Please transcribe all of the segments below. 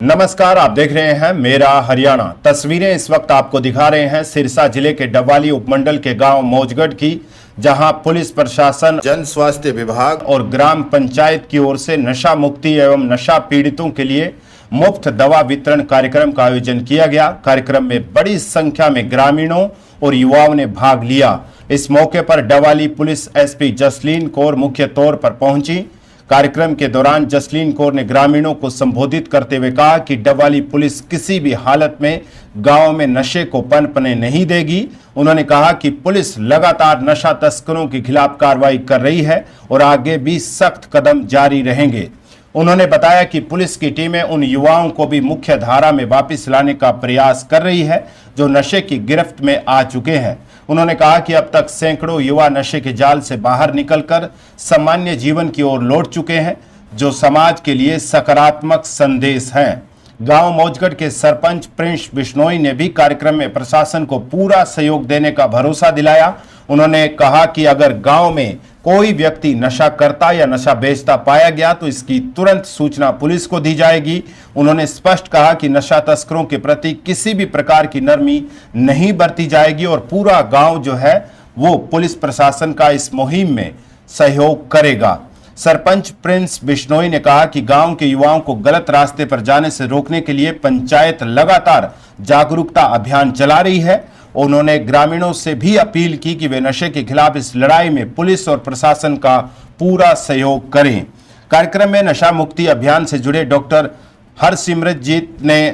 नमस्कार, आप देख रहे हैं मेरा हरियाणा। तस्वीरें इस वक्त आपको दिखा रहे हैं सिरसा जिले के डबवाली उपमंडल के गांव मौजगढ़ की, जहां पुलिस प्रशासन, जन स्वास्थ्य विभाग और ग्राम पंचायत की ओर से नशा मुक्ति एवं नशा पीड़ितों के लिए मुफ्त दवा वितरण कार्यक्रम का आयोजन किया गया। कार्यक्रम में बड़ी संख्या में ग्रामीणों और युवाओं ने भाग लिया। इस मौके पर डबवाली पुलिस एसपी जसलीन कौर मुख्य तौर पर पहुंची। कार्यक्रम के दौरान जसलीन कौर ने ग्रामीणों को संबोधित करते हुए कहा कि डबवाली पुलिस किसी भी हालत में गांव में नशे को पनपने नहीं देगी। उन्होंने कहा कि पुलिस लगातार नशा तस्करों के खिलाफ कार्रवाई कर रही है और आगे भी सख्त कदम जारी रहेंगे। उन्होंने बताया कि पुलिस की टीमें उन युवाओं को भी मुख्य धारा में वापस लाने का प्रयास कर रही है जो नशे की गिरफ्त में आ चुके हैं। उन्होंने कहा कि अब तक सैकड़ों युवा नशे के जाल से बाहर निकलकर सामान्य जीवन की ओर लौट चुके हैं, जो समाज के लिए सकारात्मक संदेश हैं। गांव मौजगढ़ के सरपंच प्रिंस बिश्नोई ने भी कार्यक्रम में प्रशासन को पूरा सहयोग देने का भरोसा दिलाया। उन्होंने कहा कि अगर गांव में कोई व्यक्ति नशा करता या नशा बेचता पाया गया तो इसकी तुरंत सूचना पुलिस को दी जाएगी। उन्होंने स्पष्ट कहा कि नशा तस्करों के प्रति किसी भी प्रकार की नरमी नहीं बरती जाएगी और पूरा गांव जो है वो पुलिस प्रशासन का इस मुहिम में सहयोग करेगा। सरपंच प्रिंस बिश्नोई ने कहा कि गांव के युवाओं को गलत रास्ते पर जाने से रोकने के लिए पंचायत लगातार जागरूकता अभियान चला रही है। उन्होंने ग्रामीणों से भी अपील की कि वे नशे के खिलाफ इस लड़ाई में पुलिस और प्रशासन का पूरा सहयोग करें। कार्यक्रम में नशा मुक्ति अभियान से जुड़े डॉक्टर हरसिमरनजीत ने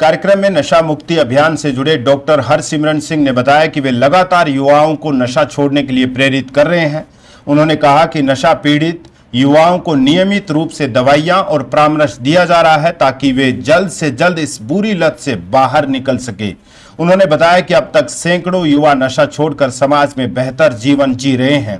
कार्यक्रम में नशा मुक्ति अभियान से जुड़े डॉक्टर हरसिमरन सिंह ने बताया कि वे लगातार युवाओं को नशा छोड़ने के लिए प्रेरित कर रहे हैं। उन्होंने कहा कि नशा पीड़ित युवाओं को नियमित रूप से दवाइयां और परामर्श दिया जा रहा है ताकि वे जल्द से जल्द इस बुरी लत से बाहर निकल सके। उन्होंने बताया कि अब तक सैकड़ों युवा नशा छोड़कर समाज में बेहतर जीवन जी रहे हैं।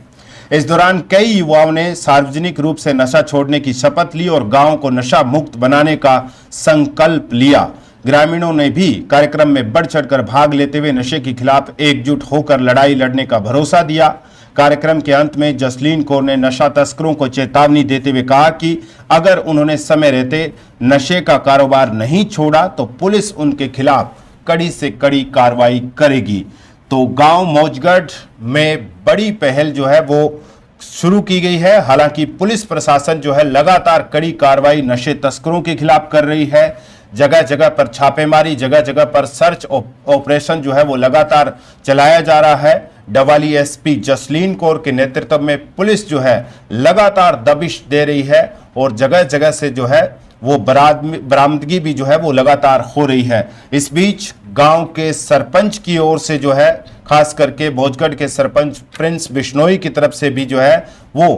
इस दौरान कई युवाओं ने सार्वजनिक रूप से नशा छोड़ने की शपथ ली और गांव को नशा मुक्त बनाने का संकल्प लिया। ग्रामीणों ने भी कार्यक्रम में बढ़ चढ़कर भाग लेते हुए नशे के खिलाफ एकजुट होकर लड़ाई लड़ने का भरोसा दिया। कार्यक्रम के अंत में जसलीन कौर ने नशा तस्करों को चेतावनी देते हुए कहा कि अगर उन्होंने समय रहते नशे का कारोबार नहीं छोड़ा तो पुलिस उनके खिलाफ कड़ी से कड़ी कार्रवाई करेगी। तो गांव मौजगढ़ में बड़ी पहल जो है वो शुरू की गई है। हालांकि पुलिस प्रशासन जो है लगातार कड़ी कार्रवाई नशे तस्करों के खिलाफ कर रही है। जगह जगह पर छापेमारी, जगह जगह पर सर्च ऑपरेशन जो है वो लगातार चलाया जा रहा है। डबवाली एसपी जसलीन कौर के नेतृत्व में पुलिस जो है लगातार दबिश दे रही है और जगह जगह से जो है वो बरामदगी भी जो है वो लगातार हो रही है। इस बीच गांव के सरपंच की ओर से जो है, खास करके मौजगढ़ के सरपंच प्रिंस बिश्नोई की तरफ से भी जो है वो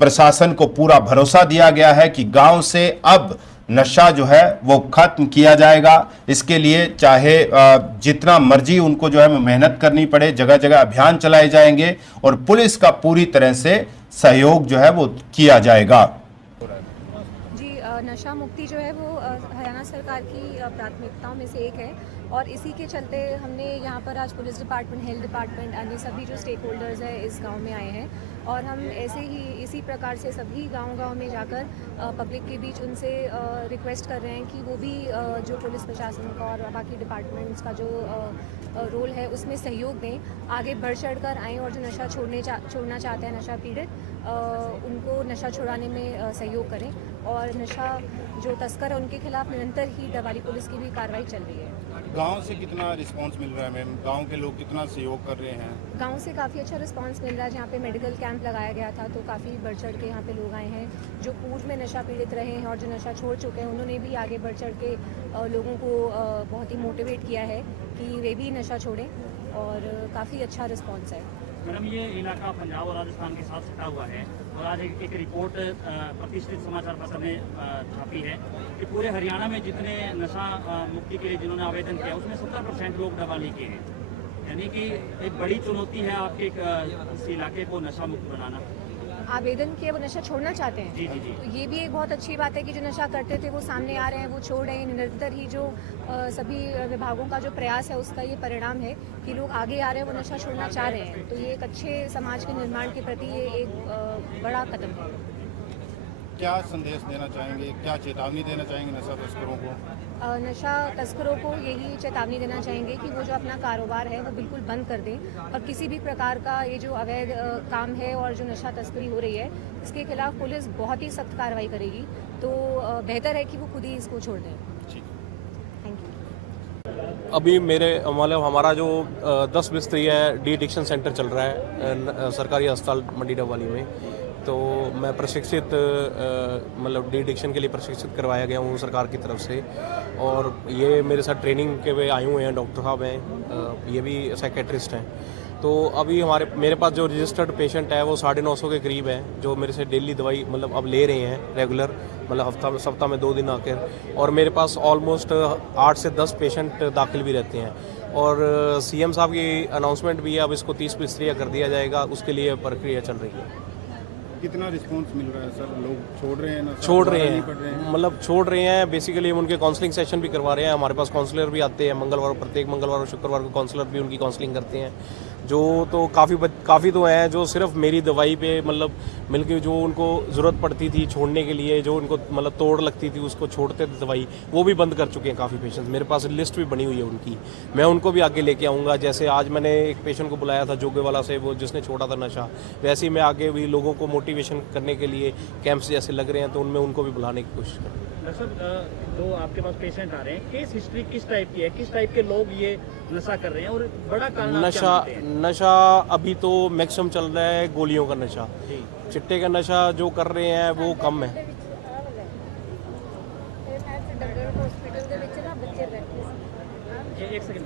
प्रशासन को पूरा भरोसा दिया गया है कि गांव से अब नशा जो है वो खत्म किया जाएगा। इसके लिए चाहे जितना मर्जी उनको जो है मेहनत करनी पड़े, जगह जगह अभियान चलाए जाएंगे और पुलिस का पूरी तरह से सहयोग जो है वो किया जाएगा। जी, नशा मुक्ति जो है वो हरियाणा सरकार की प्राथमिकताओं में से एक है और इसी के चलते हमने यहाँ पर आज पुलिस डिपार्टमेंट, हेल्थ डिपार्टमेंट, अन्य सभी जो स्टेक होल्डर्स हैं इस गांव में आए हैं और हम ऐसे ही इसी प्रकार से सभी गांव-गांव में जाकर पब्लिक के बीच उनसे रिक्वेस्ट कर रहे हैं कि वो भी जो पुलिस प्रशासन का और बाकी डिपार्टमेंट्स का जो रोल है उसमें सहयोग दें, आगे बढ़ चढ़ कर आएँ और जो नशा छोड़ना चाहते हैं नशा पीड़ित, उनको नशा छुड़ाने में सहयोग करें और नशा जो तस्कर है उनके खिलाफ निरंतर ही डबवाली पुलिस की भी कार्रवाई चल रही है। गांव से कितना रिस्पांस मिल रहा है मैम? गांव के लोग कितना सहयोग कर रहे हैं? गांव से काफ़ी अच्छा रिस्पांस मिल रहा है। जहाँ पे मेडिकल कैंप लगाया गया था तो काफ़ी बढ़ चढ़ के यहाँ पे लोग आए हैं जो पूर्व में नशा पीड़ित रहे हैं और जो नशा छोड़ चुके हैं, उन्होंने भी आगे बढ़ चढ़ के लोगों को बहुत ही मोटिवेट किया है कि वे भी नशा छोड़ें और काफ़ी अच्छा रिस्पॉन्स है। मैडम, ये इलाका पंजाब और राजस्थान के साथ सटा हुआ है और आज एक रिपोर्ट प्रतिष्ठित समाचार पत्र ने छापी है कि पूरे हरियाणा में जितने नशा मुक्ति के लिए जिन्होंने आवेदन किया उसमें 70% लोग डबवाली के हैं, यानी कि एक बड़ी चुनौती है आपके इस इलाके को नशा मुक्त बनाना। आवेदन किए, वो नशा छोड़ना चाहते हैं। जी जी जी। तो ये भी एक बहुत अच्छी बात है कि जो नशा करते थे वो सामने आ रहे हैं, वो छोड़ रहे हैं। निरंतर ही जो सभी विभागों का जो प्रयास है उसका ये परिणाम है कि लोग आगे आ रहे हैं, वो नशा छोड़ना चाह रहे हैं। तो ये एक अच्छे समाज के निर्माण के प्रति ये एक बड़ा कदम है। क्या संदेश देना चाहेंगे, क्या चेतावनी देना चाहेंगे नशा तस्करों को? नशा तस्करों को यही चेतावनी देना चाहेंगे कि वो जो अपना कारोबार है वो बिल्कुल बंद कर दें और किसी भी प्रकार का ये जो अवैध काम है और जो नशा तस्करी हो रही है इसके खिलाफ पुलिस बहुत ही सख्त कार्रवाई करेगी। तो बेहतर है कि वो खुद ही इसको छोड़ दें। Thank you. अभी मतलब हमारा जो 10 बिस्तरी है डी एडिक्शन सेंटर चल रहा है सरकारी अस्पताल मंडी डबवाली में। तो मैं प्रशिक्षित मतलब डी एडिक्शन के लिए प्रशिक्षित करवाया गया हूँ सरकार की तरफ से, और ये मेरे साथ ट्रेनिंग के वे आए हुए हैं डॉक्टर साहब हैं, ये भी साइकेट्रिस्ट हैं। तो अभी मेरे पास जो रजिस्टर्ड पेशेंट है वो 950 के करीब है, जो मेरे से डेली दवाई मतलब अब ले रहे हैं रेगुलर, मतलब सप्ताह में 2 दिन आकर। और मेरे पास ऑलमोस्ट 8 से 10 पेशेंट दाखिल भी रहते हैं। और सीएम साहब की अनाउंसमेंट भी है, अब इसको 30 बिस्तरिया कर दिया जाएगा, उसके लिए प्रक्रिया चल रही है। कितना रिस्पांस मिल रहा है सर? लोग छोड़ रहे हैं नशा? छोड़ रहे हैं, मतलब छोड़ रहे हैं। बेसिकली उनके काउंसलिंग सेशन भी करवा रहे हैं। हमारे पास काउंसलर भी आते हैं प्रत्येक मंगलवार और शुक्रवार को काउंसलर भी उनकी काउंसलिंग करते हैं। जो तो काफ़ी तो हैं जो सिर्फ मेरी दवाई पे मतलब मिलके जो उनको ज़रूरत पड़ती थी छोड़ने के लिए, जो उनको मतलब तोड़ लगती थी उसको छोड़ते थे दवाई, वो भी बंद कर चुके हैं काफ़ी पेशेंट्स। मेरे पास लिस्ट भी बनी हुई है उनकी, मैं उनको भी आगे लेके आऊँगा। जैसे आज मैंने एक पेशेंट को बुलाया था जोगेवाला से, वो जिसने छोड़ा था नशा, वैसे ही मैं आगे भी लोगों को मोटिवेशन करने के लिए कैंप्स जैसे लग रहे हैं तो उनमें उनको भी बुलाने की कोशिश करूँगा। सर, जो आपके पास पेशेंट आ रहे हैं, केस हिस्ट्री किस टाइप की है, किस टाइप के लोग ये नशा कर रहे हैं और बड़ा कारण आप क्या मानते हैं? नशा अभी तो मैक्सिमम चल रहा है गोलियों का नशा। चिट्टे का नशा जो कर रहे हैं वो कम है। एक सेकंड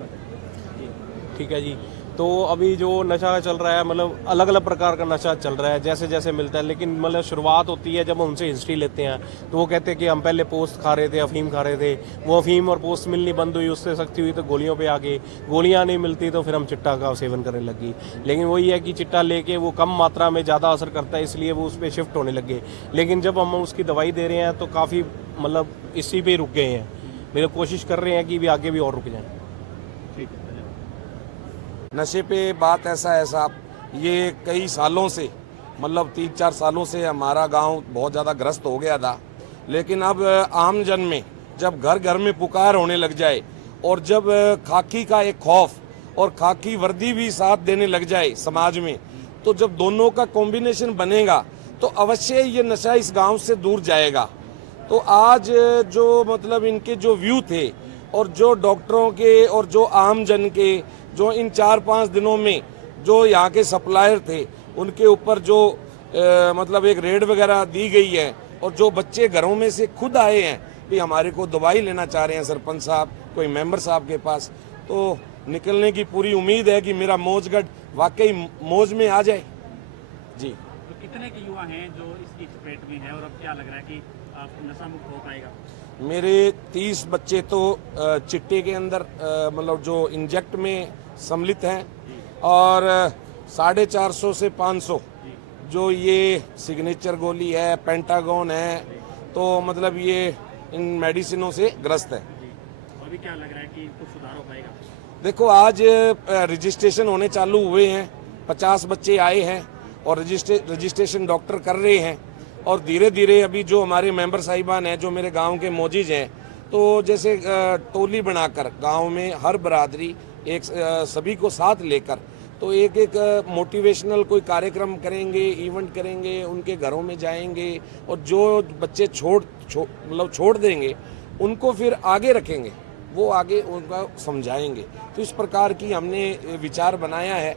ठीक है जी। तो अभी जो नशा चल रहा है मतलब अलग अलग प्रकार का नशा चल रहा है, जैसे जैसे मिलता है। लेकिन मतलब शुरुआत होती है जब हम उनसे हिस्ट्री लेते हैं तो वो कहते हैं कि हम पहले पोस्ट खा रहे थे, अफीम खा रहे थे, वो अफीम और पोस्ट मिलनी बंद हुई, उससे सख्ती हुई तो गोलियों पे आ गए, गोलियां नहीं मिलती तो फिर हम चिट्टा का सेवन करने लगी। लेकिन वही है कि चिट्टा लेके वो कम मात्रा में ज़्यादा असर करता है, इसलिए वो उस पर शिफ्ट होने लगे। लेकिन जब हम उसकी दवाई दे रहे हैं तो काफ़ी मतलब इसी पे रुक गए हैं। मेरे कोशिश कर रहे हैं कि भी आगे भी और रुक जाएँ। नशे पे बात ऐसा है साहब, ये कई सालों से मतलब 3-4 सालों से हमारा गांव बहुत ज़्यादा ग्रस्त हो गया था। लेकिन अब आम जन में जब घर घर में पुकार होने लग जाए और जब खाकी का एक खौफ और खाकी वर्दी भी साथ देने लग जाए समाज में, तो जब दोनों का कॉम्बिनेशन बनेगा तो अवश्य ये नशा इस गांव से दूर जाएगा। तो आज जो मतलब इनके जो व्यू थे और जो डॉक्टरों के और जो आम जन के जो इन 4-5 दिनों में जो यहाँ के सप्लायर थे उनके ऊपर जो मतलब एक रेड वगैरह दी गई है, और जो बच्चे घरों में से खुद आए हैं कि हमारे को दवाई लेना चाह रहे हैं सरपंच साहब, कोई मेंबर साहब के पास, तो निकलने की पूरी उम्मीद है कि मेरा मौजगढ़ वाकई मौज में आ जाए जी। तो कितने के युवा हैं जो इसकी चपेट में है और अब क्या लग रहा है कि नशा मुक्त हो पाएगा? मेरे 30 बच्चे तो चिट्टे के अंदर मतलब जो इंजेक्ट में सम्मिलित हैं, और 450 से 500 जो ये सिग्नेचर गोली है, पेंटागन है, तो मतलब ये इन मेडिसिनों से ग्रस्त है। अभी क्या लग रहा है कि कुछ सुधार हो पाएगा? देखो आज रजिस्ट्रेशन होने चालू हुए हैं, 50 बच्चे आए हैं और रजिस्ट्रेशन डॉक्टर कर रहे हैं। और धीरे धीरे अभी जो हमारे मेंबर साहिबान हैं जो मेरे गांव के मोजिज हैं, तो जैसे टोली बनाकर गांव में हर बरादरी एक सभी को साथ लेकर तो एक एक मोटिवेशनल कोई कार्यक्रम करेंगे, इवेंट करेंगे, उनके घरों में जाएंगे और जो बच्चे छोड़ देंगे उनको फिर आगे रखेंगे, वो आगे उनका समझाएंगे। तो इस प्रकार की हमने विचार बनाया है।